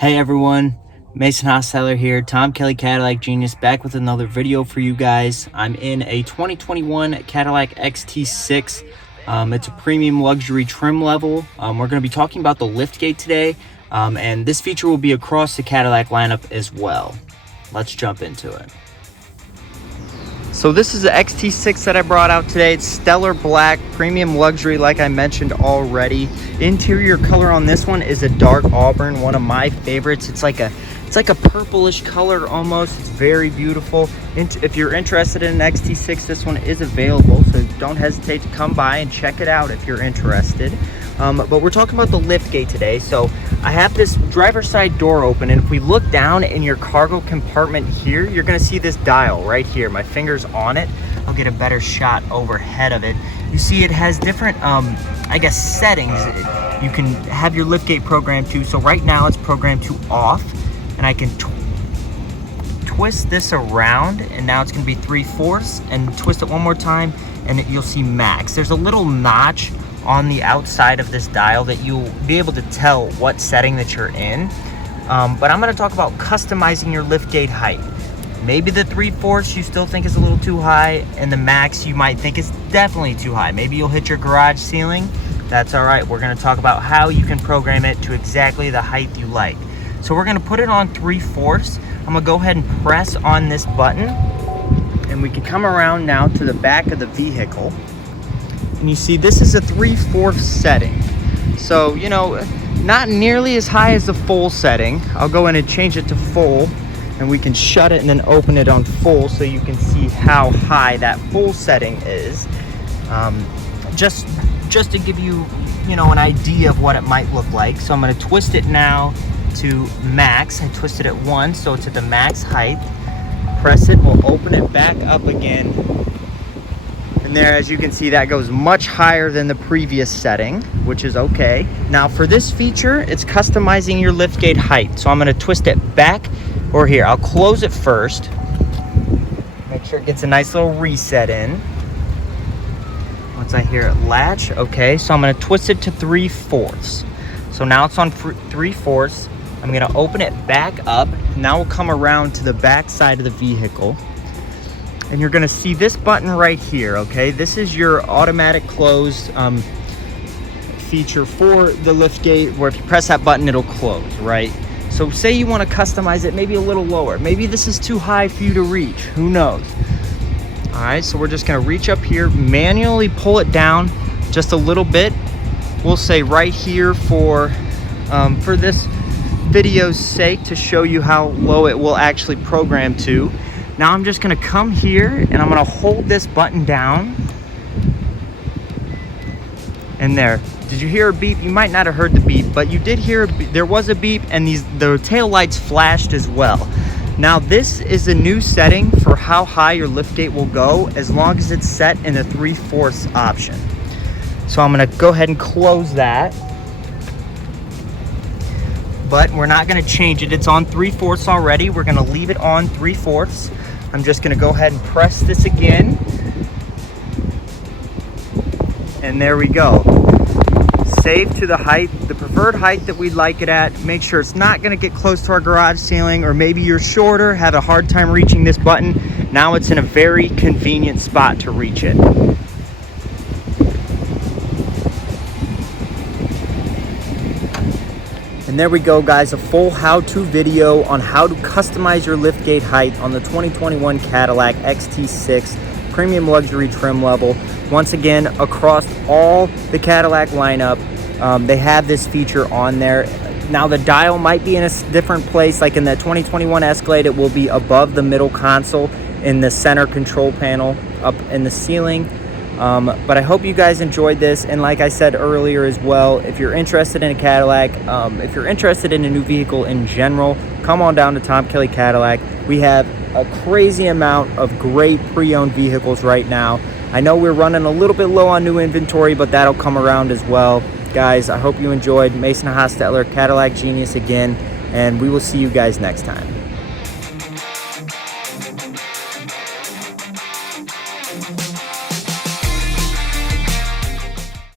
Hey everyone, Mason Hostetler here, Tom Kelley Cadillac Genius, back with another video for you guys. I'm in a 2021 Cadillac XT6. It's a premium luxury trim level. We're going to be talking about the liftgate today, and this feature will be across the Cadillac lineup as well. Let's jump into it. So this is the XT6 that I brought out today. It's stellar black, premium luxury like I mentioned already. Interior color on this one is a dark auburn, one of my favorites. It's like a purplish color almost. It's very beautiful. If you're interested in an XT6, this one is available, so don't hesitate to come by and check it out if you're interested. But we're talking about the liftgate today. So I have this driver's side door open, and if we look down in your cargo compartment here, you're gonna see this dial right here. My finger's on it. I'll get a better shot overhead of it. You see it has different, I guess, settings. You can have your liftgate programmed to. So right now it's programmed to off, and I can twist this around, and now it's gonna be 3/4, and twist it one more time, and you'll see max. There's a little notch on the outside of this dial that you'll be able to tell what setting that you're in. But I'm going to talk about customizing your liftgate height. Maybe the 3/4 you still think is a little too high, and the max you might think is definitely too high. Maybe you'll hit your garage ceiling. That's all right. We're going to talk about how you can program it to exactly the height you like. So we're going to put it on 3/4. I'm going to go ahead and press on this button, and we can come around now to the back of the vehicle. And you see this is a 3/4 setting. So, you know, not nearly as high as the full setting. I'll go in and change it to full, and we can shut it and then open it on full so you can see how high that full setting is. Just to give you, an idea of what it might look like. So I'm gonna twist it now to max. I twisted it once, so it's at the max height. Press it, we'll open it back up again. And there, as you can see, that goes much higher than the previous setting, which is okay. Now for this feature, it's customizing your liftgate height. So I'm gonna twist it back, or here, I'll close it first. Make sure it gets a nice little reset in. Once I hear it latch, okay, so I'm gonna twist it to 3/4. So now it's on 3/4. I'm gonna open it back up. Now we'll come around to the back side of the vehicle. And you're gonna see this button right here, okay? This is your automatic close feature for the liftgate, where if you press that button, it'll close, right? So say you wanna customize it maybe a little lower. Maybe this is too high for you to reach, who knows? All right, so we're just gonna reach up here, manually pull it down just a little bit. We'll say right here for this video's sake, to show you how low it will actually program to. Now I'm just gonna come here and I'm gonna hold this button down. And there, did you hear a beep? You might not have heard the beep, but you did hear, there was a beep, and the tail lights flashed as well. Now this is a new setting for how high your liftgate will go, as long as it's set in the 3/4 option. So I'm gonna go ahead and close that. But we're not gonna change it. It's on 3/4 already. We're gonna leave it on 3/4. I'm just gonna go ahead and press this again. And there we go. Save to the height, the preferred height that we'd like it at. Make sure it's not gonna get close to our garage ceiling, or maybe you're shorter, have a hard time reaching this button. Now it's in a very convenient spot to reach it. And there we go, guys, a full how-to video on how to customize your liftgate height on the 2021 Cadillac XT6 premium luxury trim level. Once again, across all the Cadillac lineup, they have this feature on there. Now the dial might be in a different place, like in the 2021 Escalade, it will be above the middle console in the center control panel up in the ceiling. But I hope you guys enjoyed this, and like I said earlier as well, if you're interested in a Cadillac, if you're interested in a new vehicle in general, come on down to Tom Kelley Cadillac. We have a crazy amount of great pre-owned vehicles right now. I know we're running a little bit low on new inventory, but that'll come around as well. Guys, I hope you enjoyed. Mason Hostetler, Cadillac Genius again, and we will see you guys next time.